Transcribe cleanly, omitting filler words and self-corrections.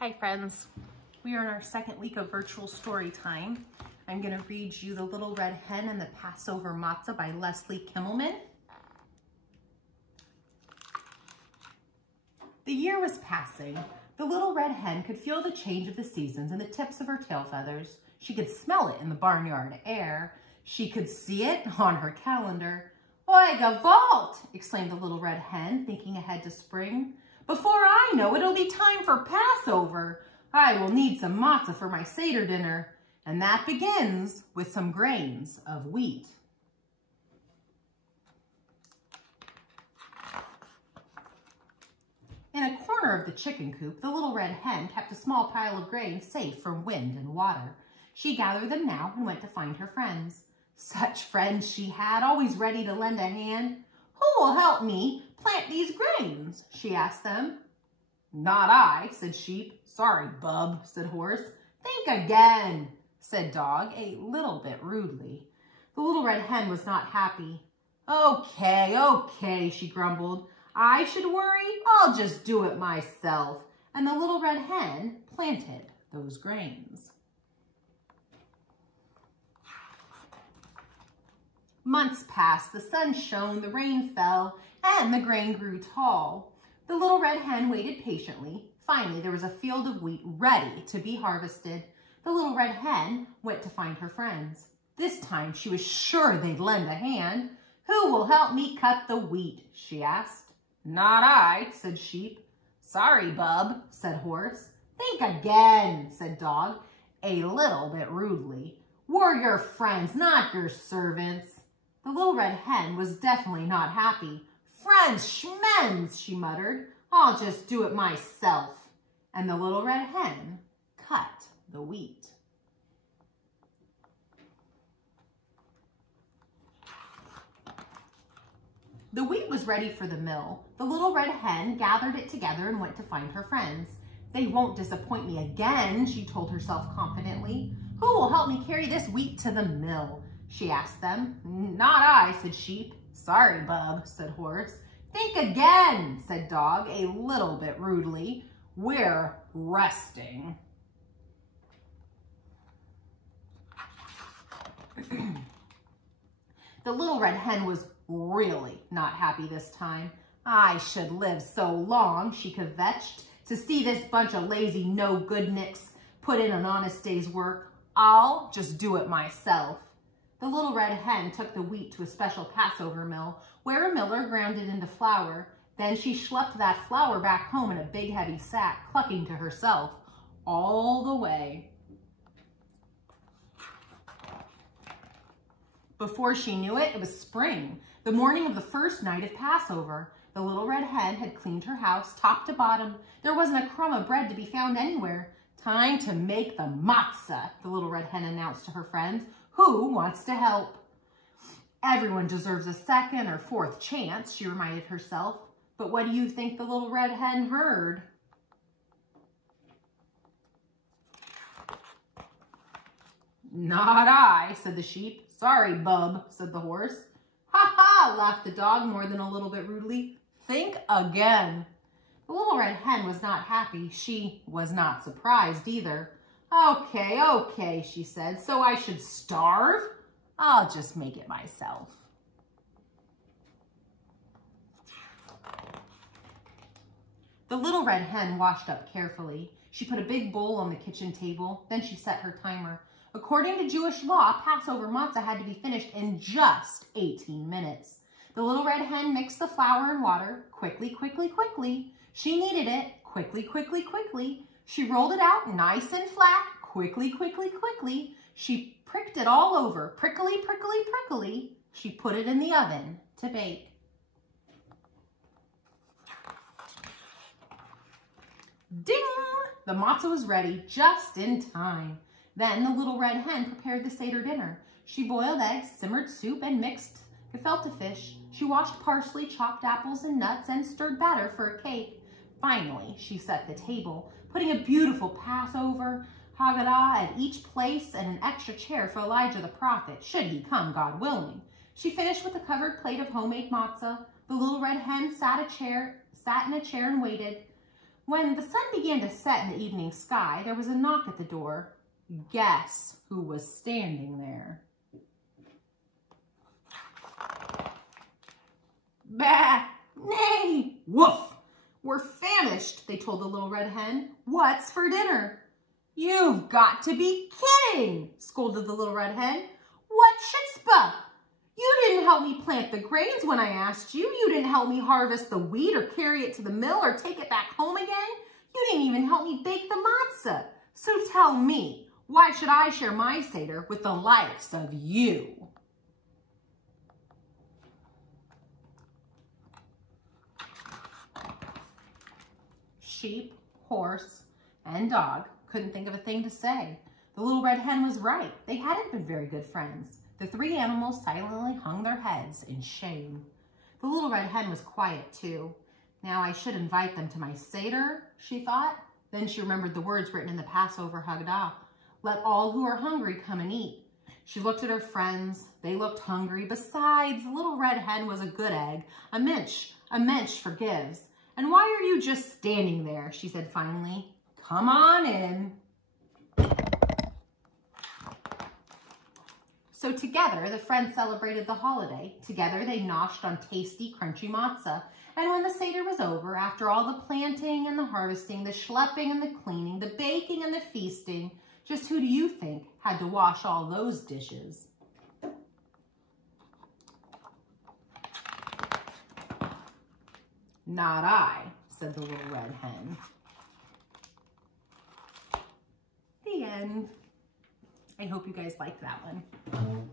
Hi friends, we are in our second week of virtual story time. I'm going to read you The Little Red Hen and the Passover Matzah by Leslie Kimmelman. The year was passing. The little red hen could feel the change of the seasons in the tips of her tail feathers. She could smell it in the barnyard air. She could see it on her calendar. "Oi, gavolt!" exclaimed the little red hen, thinking ahead to spring. "Before I know it, it'll be time for Passover. I will need some matzah for my Seder dinner, and that begins with some grains of wheat." In a corner of the chicken coop, the little red hen kept a small pile of grain safe from wind and water. She gathered them now and went to find her friends. Such friends she had, always ready to lend a hand. "Who will help me plant these grains?" she asked them. "Not I," said sheep. "Sorry, bub," said horse. "Think again," said dog, a little bit rudely. The little red hen was not happy. Okay, she grumbled. "I should worry? I'll just do it myself." And the little red hen planted those grains. Months passed, the sun shone, the rain fell, and the grain grew tall. The little red hen waited patiently. Finally, there was a field of wheat ready to be harvested. The little red hen went to find her friends. This time, she was sure they'd lend a hand. "Who will help me cut the wheat?" she asked. "Not I," said sheep. "Sorry, bub," said horse. "Think again," said dog, a little bit rudely. "We're your friends, not your servants." The little red hen was definitely not happy. "Friends, schmens," she muttered. "I'll just do it myself." And the little red hen cut the wheat. The wheat was ready for the mill. The little red hen gathered it together and went to find her friends. "They won't disappoint me again," she told herself confidently. "Who will help me carry this wheat to the mill?" she asked them. "Not I," said sheep. "Sorry, bub," said horse. "Think again," said dog, a little bit rudely. "We're resting." The little red hen was really not happy this time. "I should live so long," she kvetched, "to see this bunch of lazy no-good-nicks put in an honest day's work. I'll just do it myself." The little red hen took the wheat to a special Passover mill, where a miller ground it into flour. Then she schlepped that flour back home in a big heavy sack, clucking to herself all the way. Before she knew it, it was spring, the morning of the first night of Passover. The little red hen had cleaned her house top to bottom. There wasn't a crumb of bread to be found anywhere. "Time to make the matzah," the little red hen announced to her friends. "Who wants to help?" "Everyone deserves a second or fourth chance," she reminded herself. But what do you think the little red hen heard? "Not I," said the sheep. "Sorry, bub," said the horse. "Ha ha," laughed the dog more than a little bit rudely. "Think again." The little red hen was not happy. She was not surprised either. Okay, she said. "So I should starve? I'll just make it myself." The little red hen washed up carefully. She put a big bowl on the kitchen table. Then she set her timer. According to Jewish law, Passover matzah had to be finished in just 18 minutes. The little red hen mixed the flour and water quickly. She kneaded it quickly. She rolled it out nice and flat quickly. She pricked it all over prickly. She put it in the oven to bake. Ding! The matzah was ready just in time. Then the little red hen prepared the Seder dinner. She boiled eggs, simmered soup, and mixed gefilte fish. She washed parsley, chopped apples and nuts, and stirred batter for a cake. Finally, she set the table, putting a beautiful Passover Haggadah at each place and an extra chair for Elijah the prophet, should he come, God willing. She finished with a covered plate of homemade matzah. The little red hen sat in a chair and waited. When the sun began to set in the evening sky, there was a knock at the door. Guess who was standing there? Bah! Nay! Woof! We're famished, they told the little red hen. What's for dinner? You've got to be kidding, scolded the little red hen. What chutzpah! You didn't help me plant the grains when I asked you. You didn't help me harvest the wheat or carry it to the mill or take it back home again. You didn't even help me bake the matzah. So tell me, why should I share my Seder with the likes of you? Sheep, horse, and dog couldn't think of a thing to say. The little red hen was right. They hadn't been very good friends. The three animals silently hung their heads in shame. The little red hen was quiet too. Now I should invite them to my Seder, she thought. Then she remembered the words written in the Passover Haggadah. Let all who are hungry come and eat. She looked at her friends. They looked hungry. Besides, the little red hen was a good egg. A mensch forgives. And why are you just standing there? She said finally. Come on in. So together, the friends celebrated the holiday. Together, they noshed on tasty, crunchy matzah. And when the Seder was over, after all the planting and the harvesting, the schlepping and the cleaning, the baking and the feasting, just who do you think had to wash all those dishes? Not I, said the little red hen. The end. I hope you guys liked that one.